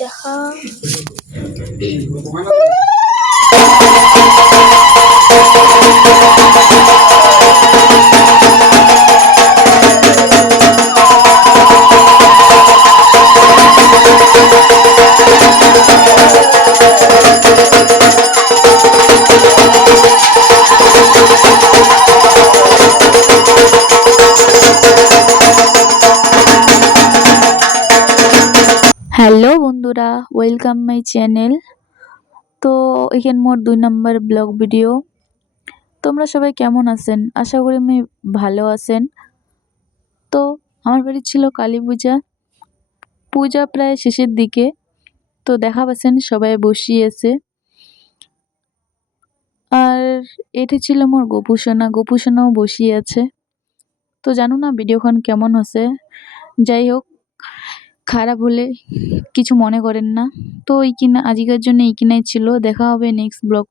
দেখা হ্যালো বন্ধুরা, welcome my channel. তো এখানে মোর 2 নম্বর ব্লগ ভিডিও। তোমরা সবাই কেমন আছেন? আশা করি আমি ভালো আছেন। তো আমার বাড়ি ছিল কালী পূজা। পূজা প্রায় শেষের দিকে। তো দেখা পাচ্ছেন সবাই বসিয়েছে। আর এটি ছিল মোর গোপুসোনা। গোপুসোনাও বসিয়ে আছে। তো জানো না ভিডিওখন কেমন হচ্ছে। যাই হোক, খারাপ হলে কিছু মনে করেন না। তো এই কিনা আজকের জন্য এই কিনাই ছিল। দেখা হবে নেক্সট ব্লগ।